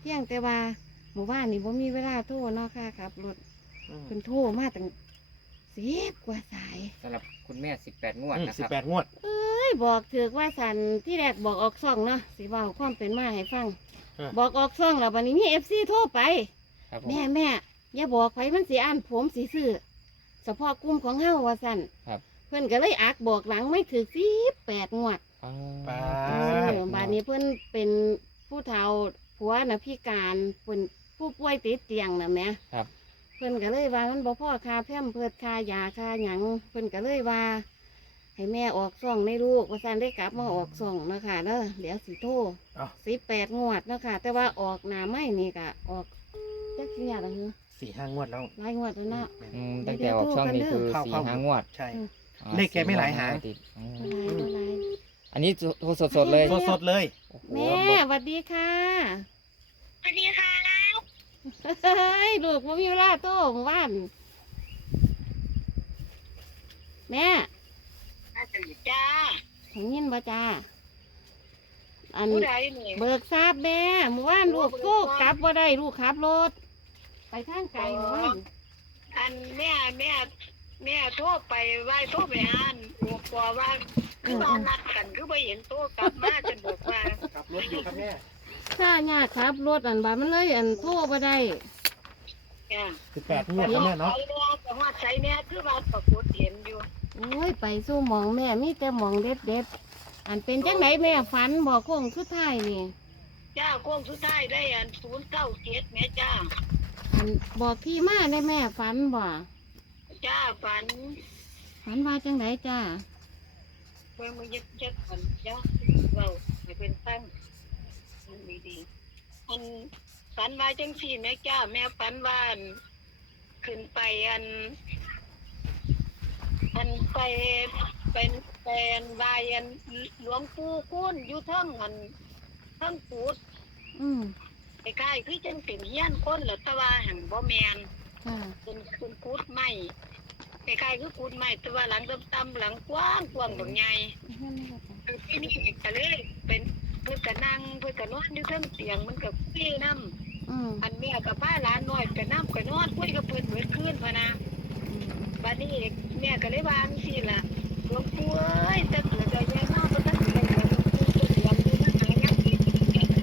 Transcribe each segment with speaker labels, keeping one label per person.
Speaker 1: เพียงแต่ว่าหมู่บ้านนี่บ่มีเวลาโทรเนาะค่ะครับรถเพิ่นโทรมาตั้ง10 กว่าสาย
Speaker 2: สำหรับคุณแม่18งวดนะค
Speaker 3: สิบ
Speaker 2: รับ
Speaker 3: แปดงวด
Speaker 1: เอ้ยบอกถือว่าสันที่แรกบอกออกซ่องเนาะสิเว้าความเป็นมาให้ฟัง บอกออกซ่องแล้วบัดนี้มี FC โทรไป
Speaker 2: ครับผม
Speaker 1: แม่อย่าบอกไผมันสิอ่านผมสิซื้อเฉพาะกลุ่มของเฮาว่าซั่น
Speaker 2: ครับ
Speaker 1: เพิ่นก็เลยอักบอกหลังไม่ถึง18 งวด
Speaker 2: อ๋อ
Speaker 3: ป๊า
Speaker 1: บาดนี้เพิ่นเป็นผู้เฒ่าผัวน่ะพิการเพิ่นผู้ป่วยติดเตียงน่ะแหม
Speaker 2: ครับ
Speaker 1: เพิ่นก็เลยว่ามันบ่พอค่าแพมเพิดค่ายาค่าหยังเพิ่นก็เลยว่า ให้แม่ออกซ่องในลูกว่าซั่นได้กลับมาออกซ่องเนาะค่ะเด้อเดี๋ยวสิโทร
Speaker 3: เอา
Speaker 1: 18 งวดเนาะค่ะแต่ว่าออกหน้าไม้นี่ก็ออกจักสิยาดเหรอ
Speaker 3: 4-5 งวดแล้ว
Speaker 1: หลายงวดแล้วเนาะ
Speaker 2: ตั้งแต่ออกช่องนี้คือ
Speaker 3: เข้า
Speaker 2: 4-5งวด
Speaker 3: ใช่
Speaker 2: อ๋อ
Speaker 3: เลขแกไม่หลายหาง
Speaker 2: ติดอ๋อ
Speaker 1: บ่หลาย
Speaker 2: อันนี้สดๆเลย
Speaker 3: สดๆเลย
Speaker 2: โอ้โห
Speaker 1: แม่สวัสดีค่ะ
Speaker 4: สวัสดีค่ะ
Speaker 1: เฮ้ยลูกบ่มีเวลาโตหมู่บ้านแม่
Speaker 4: อาจารย์จ้า
Speaker 1: เห็นยินบ่จ้าอัน
Speaker 4: ผู้ใดนี่
Speaker 1: เบิกทราบแม่หมู่บ้านลูกโตกลับบ่ได้ลูกขับรถไปทางไกลหมู่บ้าน
Speaker 4: อันแม่โทรไปไหว้โทรไปอ่านบอกว่าคือว่านัดกันคือไปเห็นโตกลับมาฉันบอกว่า
Speaker 3: ขับรถอยู่ครับแม่
Speaker 1: ถ้ายากขับรถอันบาดมันเลยอันโทรบ่ได้
Speaker 4: จ้า
Speaker 3: 18 งวดแล้วแม่เนาะ
Speaker 4: ไปแล้วแต่ว่าใช้แม่คือว่าปรากฏเห็นอยู่
Speaker 1: โอ้ยไปสู้หมองแม่มีแต่หมองเด็ดๆอันเป็นจังไหนแม่ฝันบอกโค้งสุดท้ายนี่
Speaker 4: จ้าโค้งสุดท้ายได้อัน097แม่จ้า
Speaker 1: อันบอกที่มาได้แม่ฝันบ่
Speaker 4: จ้าฝัน
Speaker 1: ฝันว่าจังไหนจ้า
Speaker 4: เพิ่งมายึดฝันจ้าเราให้เป็นตั้งมันดีๆอันฝันว่าจังสี่แม่จ้าแม่ฝันว่าอันขึ้นไปอันไปเป็นวายอันหลวงปู่คุ้นอยู่เทั้งปูด
Speaker 1: อืม
Speaker 4: ไอ้กายคือจังเป็นเฮียนคนหรือตะว่าแห่งบ่แมน
Speaker 1: ค่ะ
Speaker 4: เป็นกูดไม้ไอ้กายคือกูดไม้แต่ว่าหลังต่ำๆหลังกว้างบักใหญ่
Speaker 1: นั่นนี่ก็จ้ะ
Speaker 4: ที่นี่ก็เลยเป็นเพื่อก็นั่งเพื่อก็นอนอยู่เทั้งเตียงมันก็คุยน้
Speaker 1: อืม
Speaker 4: ำอันแม่กับป้าหลานน้อยก็น้ำก็นอนคุยกับเพิ่นเบิดคืนพะนะบัดนี้แม่ก็เลยวาจั่งสิล่ะหลวงปู่เอ้ยแต่เกิดใจแย่มากบ่ทันได้หลวงปู่ก็เตรียมอยู่นั่นหายังอีก
Speaker 1: บาทหนึ่ง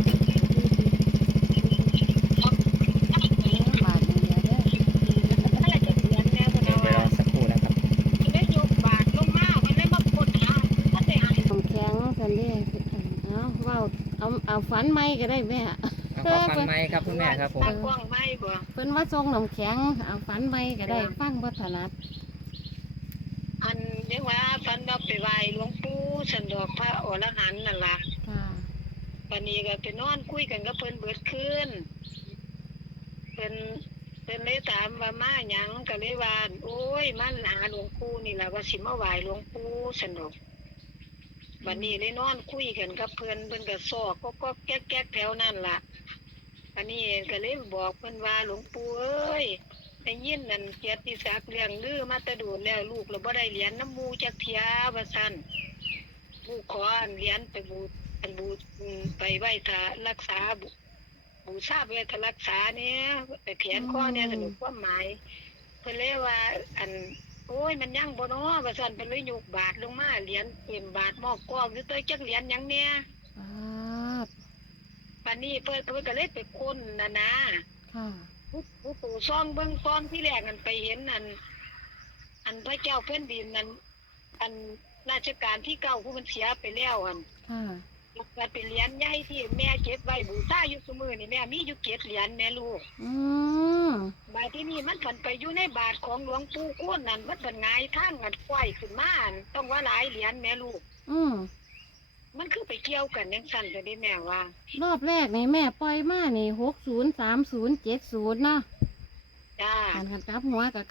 Speaker 1: เดียวเด้อ
Speaker 4: อะไรจะเรียนแน่พะ
Speaker 2: เดี๋
Speaker 4: นะ
Speaker 2: ยวร
Speaker 4: ว่า
Speaker 2: อสักครู่นะครับ
Speaker 4: ได้ยกบาทลงมามันได้มาปนหาถ้าได้หาย
Speaker 1: น้ำแข็งสันเด้เอาเว้าเอาฝันไหมก็ได้แม่
Speaker 2: ขอฟันไม้ครับคุณแม่ครับผม
Speaker 4: ตากว้างไหมบ่
Speaker 1: เพิ่นว่าทรงน้ำแข็งเอาฝันไหมก็ได้ฟังบ่ถนัด
Speaker 4: อันเรียกว่าฟันว่าไปไหว้หลวงปู่สันดอกพระอรหันต์นั่นล่ะ
Speaker 1: ค่ะ
Speaker 4: วันนี้ก็ไปนอนคุยกันกับเพิ่นเบิดคืนเพิ่นเลยถามว่ามาหยังก็เลยว่าโอ้ยมาหาหลวงปู่นี่ล่ะว่าสิมาไหว้หลวงปู่สันดอกวันนี้เลยนอนคุยกันกับเพิ่นก็ซอกก็แก๊กๆแถวนั่นล่ะอันนี้ก็เลยบอกเพิ่นว่าหลวงปู่เอ้ยได้ยินนั่นเกียรติศักดิ์เรื่องลือมาแตะโดดแล้วลูกเราบ่ได้เหรียญน้ำหมูจักเทียว่าซั่นลูกขออันเหรียญไปบูไปไหว้ถ้ารักษาบูชาไปถ้ารักษาเนี่ยไปแขนคอเนี่ยสนุกความหมายเพิ่นเลยว่าอันโอ้ยมันยังบ่เนาะว่าซั่นเพิ่นเลยยกบาทลงมาเหรียญเต็มบาทหม้อกองอยู่ตัวจักเหรียญหยังเนี่ย
Speaker 1: ครับ
Speaker 4: บัดนี้เพิ่นก็เลยไปค้นน่ะนะ
Speaker 1: ค่ะ
Speaker 4: ผู้ปู่ซ่องเบิ่งซ่องที่แรกนั่นไปเห็นอันพระเจ้าแผ่นดินนั่นอันราชการที่เก้าผู้มันเสียไปแล้วอัน
Speaker 1: ค่ะ
Speaker 4: มันเป็นเหรียญใหญ่ที่แม่เก็บไว้บูชาอยู่ซุมื้อนี่แม่มีอยู่7เหรียญแม่ลูก
Speaker 1: อืม
Speaker 4: บาดที่นี่มันผันไปอยู่ในบาทของหลวงปู่ก้นนั่นมันเป็นหงายทางอันไขว้ขึ้นมาอันต้องว่าหลายเหรียญแม่ลูก
Speaker 1: อืม
Speaker 4: มันคือไปเกี่ยวกันจังซั่นจะได้แม่ว่าร
Speaker 1: อบแรกนี่แม่ปล่อยมานี่603070เนาะ
Speaker 4: จ้า
Speaker 1: หันกันกลับหัวกับ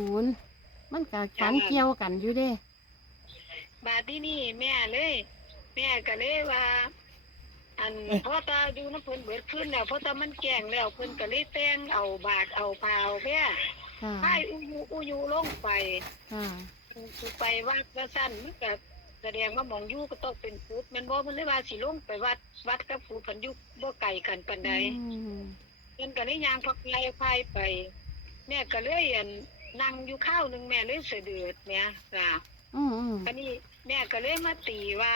Speaker 1: 90มันก็ฝันเกี่ยวกันอยู่เด้
Speaker 4: บาดที่นี่แม่เลย แม่ก็เลยว่า อันพอตาอยู่น้ำเพิ่นเบิดขึ้นแล้วพอตามันแกล้งแล้วเพิ่นก็เลยแต่งเอาบาทเอาเปล่าแม่
Speaker 1: ค่ะ
Speaker 4: ให้อุยูลงไป
Speaker 1: ค่ะ
Speaker 4: ไปวัดว่าสั้นมันก็แสดงว่าหมองอยู่ก็ต้องเป็นพุทธแม่นบ่มันเลยว่าสิลงไปวัดกับผู้เพันอยู่บ่ไกลกันปานใด เพิ่นก็เลยย่างพักไล่พายไปแม่ก็เลยนั่งอยู่ข้าวหนึงแม่เลยสะดุดเนี่ยจ้ะอันนี้แม่ก็เลยมาตีว่า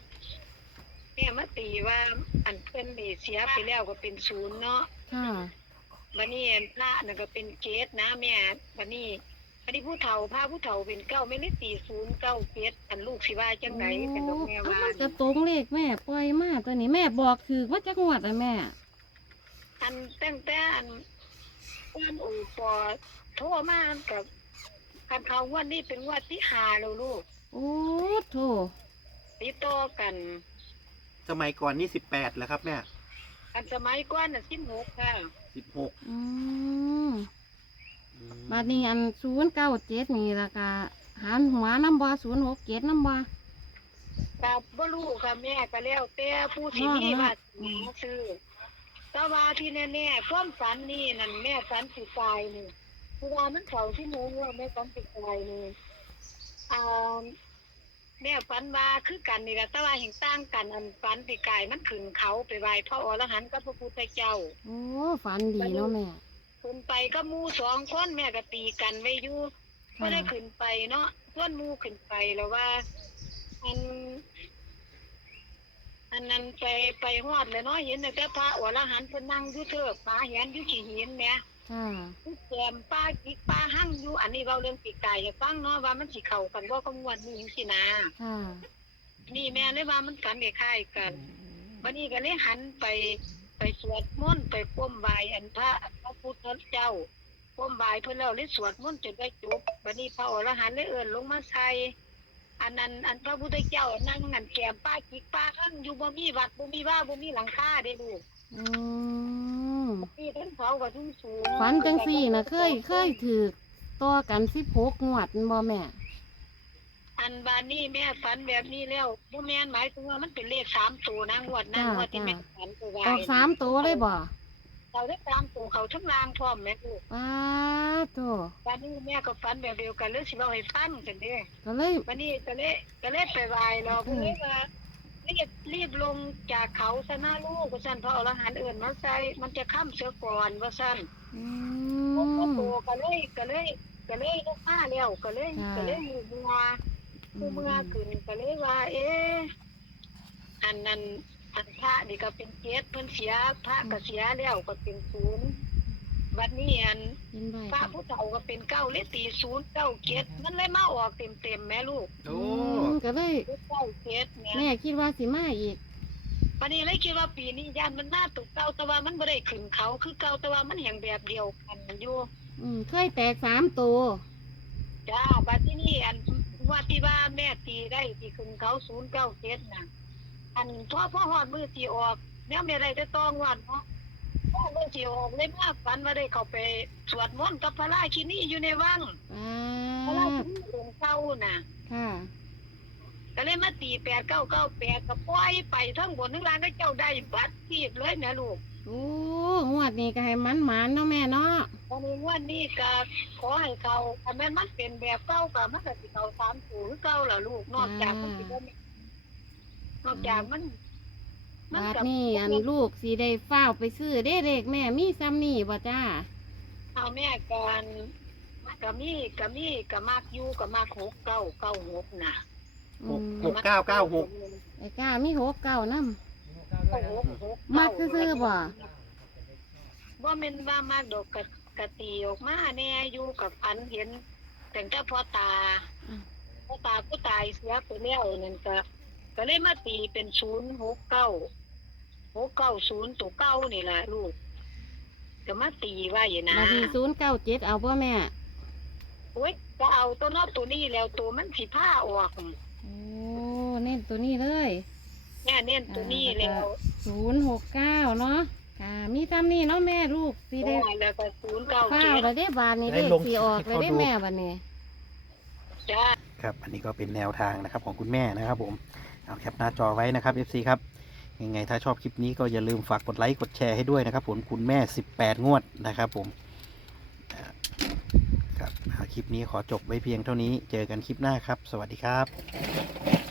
Speaker 4: อันเพิ่นนี่เสียไปแล้วก็เป็นศูนย์เนาะ
Speaker 1: ค่ะ
Speaker 4: บัดนี้พระนั่นก็เป็นเกศนะแม่บัดนี้ผู้เฒ่าพาผู้เฒ่าเป็นเก้าไม่ได้ตีศูนย์เก้าเกศอันลูกสิว่าจังไดเป็นดอกแม่
Speaker 1: เอา
Speaker 4: ว่า
Speaker 1: มันกระตรงเลขแม่ปล่อยมาตัวนี้แม่บอกคือว่าจักงวดอะแม่
Speaker 4: อันตั้งแต่อันอู่ปอโทรมากับการเขาวันนี้เป็นวันที่5แล้วลูก
Speaker 1: โอ้โถ
Speaker 4: ติดต่อกัน
Speaker 3: สมัยก่อนนี่18แล้วครับแม่
Speaker 4: อันสมัยก่อนน่ะ16ค่ะ
Speaker 3: 16
Speaker 1: อืมบัดนี้อัน097นี่ล่ะก็หันหัวนำบ่067นำบ่
Speaker 4: กับบ่รู้ค่ะแม่ก็แล้วแต่ผู้ที่มีว่าซื้อแต่ว่าที่แน่ๆความฝันนี่นั่นแม่ฝันสิตายนี่คือว่ามันเข้าที่หนูว่าแม่ฝันสิตายนี่อ่าแม่ฝันว่าคือกันนี่ล่ะแต่ว่าแห่งต่างกันอันฝันสิกายมันขึ้นเขาไปไหว้พระอรหันต์กับพระพุทธเจ้า
Speaker 1: โอ้ฝันดีเนาะแม่
Speaker 4: ขึ้นไปก็หมู่2คนแม่ก็ตีกันไว้อยู่ก็ได้ขึ้นไปเนาะส่วนหมู่ขึ้นไปแล้วว่าอันนั้นไปฮอดเลยเนาะเห็นแต่พระอรหันต์เพิ่นนั่งอยู่เถิกหมาเห็นอยู่ขี้หินแหม
Speaker 1: ค่ะ
Speaker 4: ผู้แจมป้าจิกป้าหั่งอยู่อันนี้เว้าเรื่องปีกไก่ให้ฟังเนาะว่ามันสิเข้ากันบ่กับงวดนี้จังซี่นะ
Speaker 1: ค่ะ
Speaker 4: นี่แม่เลยว่ามันกันคล้ายๆกันบัดนี้ก็เลยหันไปสวดมนต์ไปก้มบายอันพระพุทธเจ้าก้มบายเพิ่นแล้วเลยสวดมนต์จนได้จบบัดนี้พระอรหันต์เลยเอิ้นลงมาใส่อันนั้นอันพระพุทธเจ้านั่งนั่นแก้มป้าจิกป้าหั่งอยู่บ่มีวัดบ่มีว่าบ่มีหลังคาเด้ลูก
Speaker 1: อืม
Speaker 4: นี่เพิ่นเขาก็สูง
Speaker 1: ฝันจังสี่นะเคยถือต่อกัน16งวดแม่นบ่แม่
Speaker 4: อันบานนี้แม่ฝันแบบนี้แล้วบ่แม่นหมายถึงว่ามันเป็นเลข3ตัวนะงวดนั้นงวดที่แม่ฝันไปไว้
Speaker 1: ออก3ตัวเลยบ่
Speaker 4: เราได้3ตัวเขาทั้งล่างพร้อมแม่ลูก
Speaker 1: ป้าโต
Speaker 4: บานนี้แม่ก็ฝันแบบเดียวกันเลยสิเล่าให้ฟังจังเด้
Speaker 1: ก็เลย
Speaker 4: บานนี้ก็เลยไปไหว้เราก็เลยว่ารีบลงจากเขาซะนะลูกว่าซั่นพระอรหันต์เอิ้นมาใส่มันจะค่ำเสียก่อนว่าซั่น
Speaker 1: อื
Speaker 4: พวก
Speaker 1: ม
Speaker 4: โตก็เลยลงมาแล้วก็เลยอยู่เมื่อขึ้นก็เลยว่า อันนั้นอันพระนี่ก็เป็นเจ็ดเพิ่นเสียพระก็เสียแล้วก็เป็นศูนย์บัดนี้อัน
Speaker 1: เป็นใบ
Speaker 4: พระผู้เฒ่าก็เป็นเก้าเลยตีศูนย์เก้าเจ็ดมันเลยมาออกเต็มแม่ลูก
Speaker 3: โอ้
Speaker 1: ก็เลย
Speaker 4: เก้าเจ็ดเนี่ย
Speaker 1: แม่คิดว่าสิมาอีก
Speaker 4: บัดนี้เลยคิดว่าปีนี้ย่านมันมาตกเก้าแต่ว่ามันบ่ได้ขึ้นเขาคือเก้าแต่ว่ามันแห่งแบบเดียวกันอยู่
Speaker 1: เคยแตก3ตัว
Speaker 4: จ้าบัดที่นี่อันว่าที่ว่าแม่ตีได้ที่ขึ้นเขา097น่ะอันพ่อฮอดมือที่ออกแนวแม่ได้แต่ต้องวันเนาะพ่อมือที่ออกเลยมาฝันว่าได้เข้าไปสวดมนต์กับพระราชินีอยู่ในวังพ
Speaker 1: ป้า
Speaker 4: ระราชินีองค์เก่าน่ะ
Speaker 1: ค่ะ
Speaker 4: ก็เลยมาตี8998ก็ปล่อยไปทั้งบนทั้งล่างก็เจ้าได้บัดทีบเลยแม่ลูก
Speaker 1: โอ้งวดนี้ก็ให้มันหมานเนาะแม่เนาะ
Speaker 4: ตอนนี้วันนี้ก็ขอให้เขาถ้าแม่นมันเป็นแบบเก่าก็มันก็สิเข้า3ตัวคือเก่าล่ะลูกนอกจากมันสิบ่มีนอกจากมัน
Speaker 1: บาดนี้อันลูกสิได้ฟ้าวไปซื้อเด้เลขแม่มีซ้ำนี่บ่จ้า
Speaker 4: เอาแม่กันก็มักอยู่ก็มัก6996น่ะ
Speaker 3: 6996
Speaker 1: ไอ้ก้ามี69นำ มักซื่อๆบ่
Speaker 4: บ่แม่นว่ามักดอกกะตีออกมาแน่อยู่กับฝันเห็นแต่งแต่พ่อตาผู้ตายเสียไปแล้วนั่นก็เลยมาตีเป็น069690ตัวเก่านี่ล่ะลูกก็มาตีไว้นะ
Speaker 1: บาดนี้097เอาบ่แม่
Speaker 4: โอ๊ยก็เอาตัวเนอกตัวนี้แล้วตัวมันสิผ้าออก
Speaker 1: โอ้เน้นตัวนี้เลย
Speaker 4: แม่เน้นตัวนี้แล้ว
Speaker 1: 069เนาะค่ะมีซ้ำนี่เนาะแม่ลูกสิได้
Speaker 4: แล้วก็
Speaker 1: ฟ้าว
Speaker 4: 097
Speaker 1: แล้วได้บานนี้เลขสิออกเลยได้แม่บัดนี้
Speaker 4: จ้า
Speaker 3: ครับอันนี้ก็เป็นแนวทางนะครับของคุณแม่นะครับผมเอาแคปหน้าจอไว้นะครับ FC ครับยังไงถ้าชอบคลิปนี้ก็อย่าลืมฝากกดไลค์กดแชร์ให้ด้วยนะครับผมคุณแม่18งวดนะครับผมครับคลิปนี้ขอจบไว้เพียงเท่านี้เจอกันคลิปหน้าครับสวัสดีครับ